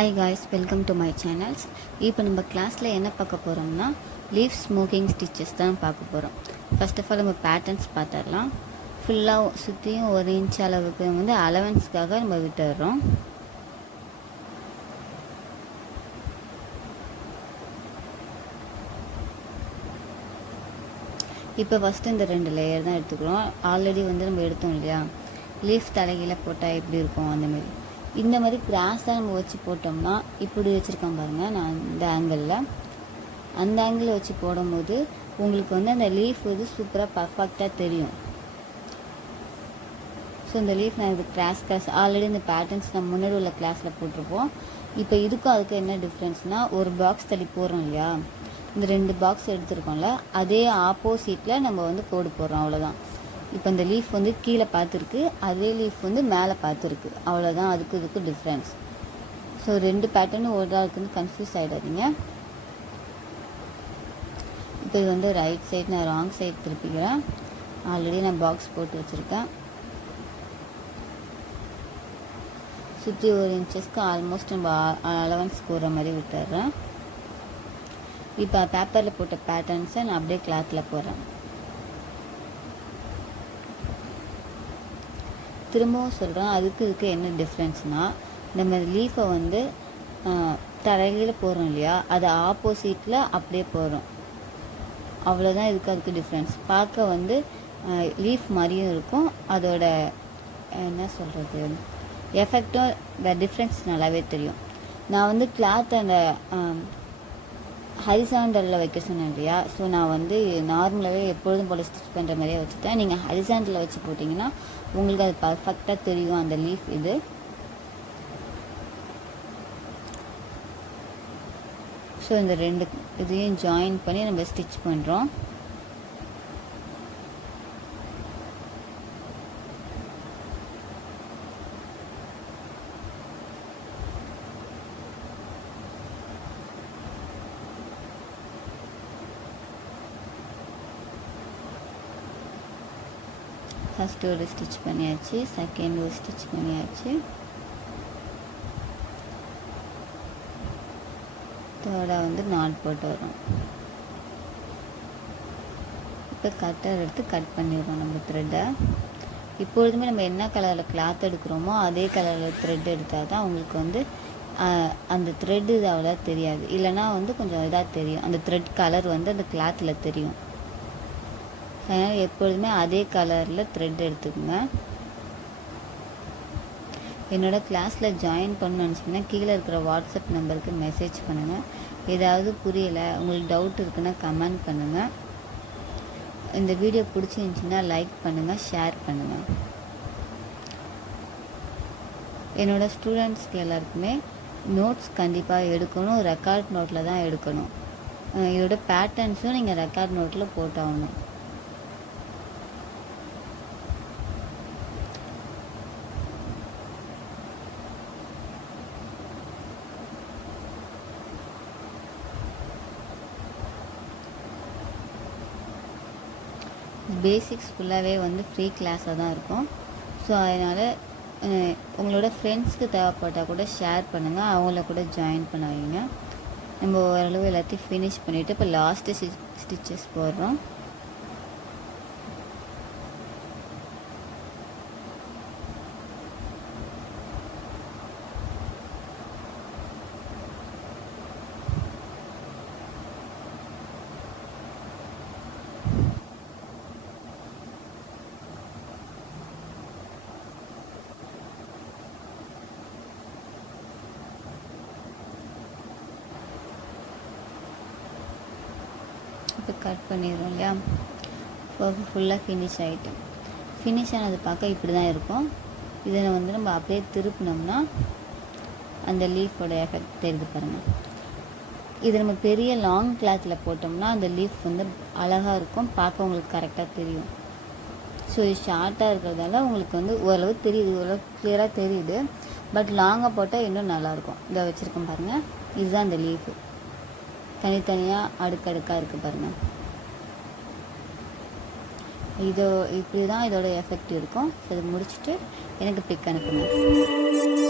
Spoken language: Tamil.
Hi guys, welcome to my channels. இப்போ நம்ம கிளாஸில் என்ன பார்க்க போகிறோம்னா லீஃப் ஸ்மோக்கிங் ஸ்டிச்சஸ் தான் பார்க்க போகிறோம். ஃபர்ஸ்ட் ஆஃப் ஆல் நம்ம பேட்டர்ன்ஸ் பார்த்துடலாம். ஃபுல்லாக சுற்றியும் 1 இன்ச் அளவுக்கு வந்து அலவன்ஸ்க்காக நம்ம விட்டுடுறோம். இப்போ ஃபஸ்ட்டு இந்த 2 லேயர் தான் எடுத்துக்கிறோம். ஆல்ரெடி வந்து நம்ம எடுத்தோம் இல்லையா, லீஃப் தலைகீழ போட்டால் எப்படி இருக்கும் அந்தமாரி. இந்த மாதிரி கிராஸாக நம்ம வச்சு போட்டோம்னா இப்படி வச்சுருக்கேன் பாருங்கள். நான் இந்த ஆங்கிளில் அந்த ஆங்கிளில் வச்சு போடும்போது உங்களுக்கு வந்து அந்த லீஃப் வந்து சூப்பராக பர்ஃபெக்டாக தெரியும். ஸோ இந்த லீஃப் நான் இது கிராஸ் ஆல்ரெடி இந்த பேட்டர்ன்ஸ் நம்ம முன்னாடி உள்ள கிளாஸில் போட்டிருப்போம். இப்போ இதுக்கும் அதுக்கும் என்ன டிஃப்ரென்ஸ்னால், ஒரு பாக்ஸ் தள்ளி போடுறோம் இல்லையா, இந்த 2 பாக்ஸ் எடுத்துருக்கோம்ல, அதே ஆப்போசிட்டில் நம்ம வந்து கோடு போடுறோம், அவ்வளோதான். இப்போ இந்த லீஃப் வந்து கீழே பார்த்துருக்கு, அதே லீஃப் வந்து மேலே பார்த்துருக்கு, அவ்வளோதான். அதுக்கு இதுக்கு டிஃப்ரென்ஸ். ஸோ 2 பேட்டர்னு ஒரு ஆளுக்கு வந்து கன்ஃபியூஸ் ஆகிடாதீங்க. இப்போ இது வந்து ரைட் சைடு, நான் ராங் சைடு திருப்பிக்கிறேன். ஆல்ரெடி நான் பாக்ஸ் போட்டு வச்சுருக்கேன். சுற்றி 1 இன்ச்சஸ்க்கு ஆல்மோஸ்ட் நம்ம அலவன்ஸ் போகிற மாதிரி விட்டுறேன். இப்போ பேப்பரில் போட்ட பேட்டர்ன்ஸை நான் அப்படியே கிளாத்தில் போடுறேன். திரும்பவும் சொல்கிறேன், அதுக்கு இதுக்கு என்ன டிஃப்ரென்ஸ்னால், நம்ம லீஃபை வந்து தலைகீழ போடுறோம் இல்லையா, அது ஆப்போசிட்டில் அப்படியே போடுறோம், அவ்வளோதான். இதுக்கு அதுக்கு டிஃப்ரென்ஸ். பார்க்க வந்து லீஃப் மாதிரியும் இருக்கும், அதோட என்ன சொல்கிறது எஃபெக்டும் டிஃப்ரென்ஸ் நல்லாவே தெரியும். நான் வந்து கிளாத் அந்த ஹரிசாண்டலில் வைக்க சொன்னேன் இல்லையா, ஸோ நான் வந்து நார்மலாகவே எப்பொழுதும் போல் ஸ்டிச் பண்ணுற மாதிரியே வச்சுட்டேன். நீங்கள் ஹரிசாண்டலில் வச்சு போட்டிங்கன்னா உங்களுக்கு அது பர்ஃபெக்டாக தெரியும் அந்த லீஃப் இது. ஸோ இந்த 2 இதையும் ஜாயின் பண்ணி நம்ம ஸ்டிச் பண்ணுறோம். ஃபஸ்ட்டு ஒரு ஸ்டிச் பண்ணியாச்சு, செகண்ட் ஒரு ஸ்டிச் பண்ணியாச்சு, தேர்டாக வந்து நாட் போட்டு வரும். இப்போ கட்டர் எடுத்து கட் பண்ணிடுறோம் நம்ம த்ரெட்டை. இப்பொழுதுமே நம்ம என்ன கலரில் கிளாத் எடுக்கிறோமோ அதே கலரில் த்ரெட் எடுத்தால் தான் உங்களுக்கு வந்து அந்த த்ரெட்டு இது அவ்வளோ தெரியாது. இல்லைனா வந்து கொஞ்சம் இதாக தெரியும், அந்த த்ரெட் கலர் வந்து அந்த கிளாத்தில் தெரியும். அதனால் எப்பொழுதுமே அதே கலரில் த்ரெட் எடுத்துக்கோங்க. என்னோடய கிளாஸில் ஜாயின் பண்ணணும்னு நினச்சிங்கன்னா கீழே இருக்கிற வாட்ஸ்அப் நம்பருக்கு மெசேஜ் பண்ணுங்கள். ஏதாவது புரியலை, உங்களுக்கு டவுட் இருக்குன்னா கமெண்ட் பண்ணுங்கள். இந்த வீடியோ பிடிச்சிருந்துச்சின்னா லைக் பண்ணுங்கள், ஷேர் பண்ணுங்கள். என்னோடய ஸ்டூடெண்ட்ஸ்க்கு எல்லாருக்குமே நோட்ஸ் கண்டிப்பாக எடுக்கணும், ரெக்கார்ட் நோட்டில் தான் எடுக்கணும். இதோட பேட்டர்ன்ஸும் நீங்கள் ரெக்கார்ட் நோட்டில் போட்டாகணும். பேசிக்ஸ் ஃபுல்லாகவே வந்து ஃப்ரீ கிளாஸாக தான் இருக்கும். ஸோ அதனால் உங்களோட ஃப்ரெண்ட்ஸ்க்கு தேவைப்பட்டால் கூட ஷேர் பண்ணுங்கள், அவங்கள கூட ஜாயின் பண்ண வைங்க. நம்ம ஓரளவு எல்லாத்தையும் ஃபினிஷ் பண்ணிவிட்டு இப்போ லாஸ்ட்டு ஸ்டிச்சஸ் போடுறோம். இப்போ கட் பண்ணிடுறோம் இல்லையா, இப்போ ஃபுல்லாக ஃபினிஷ் ஆகிட்டு. ஃபினிஷ் ஆனது பார்க்க இப்படி தான் இருக்கும். இதை வந்து நம்ம அப்படியே திருப்பினோம்னா அந்த லீஃபோட எஃபெக்ட் தெரியுது பாருங்கள். இது நம்ம பெரிய லாங் கிளாத்தில் போட்டோம்னா அந்த லீஃப் வந்து அழகாக இருக்கும், பார்க்க உங்களுக்கு கரெக்டாக தெரியும். ஸோ இது ஷார்ட்டாக இருக்கிறதால உங்களுக்கு வந்து ஓரளவு தெரியுது, ஓரளவு கிளியராக தெரியுது. பட் லாங்காக போட்டால் இன்னும் நல்லாயிருக்கும். இதை வச்சுருக்கோம் பாருங்கள், இதுதான் அந்த லீஃபு. தனித்தனியாக அடுக்கடுக்காக இருக்குது பாருங்கள். இப்படி தான் இதோட எஃபெக்ட் இருக்கும். இது முடிச்சுட்டு எனக்கு பிக் அனுப்புங்க.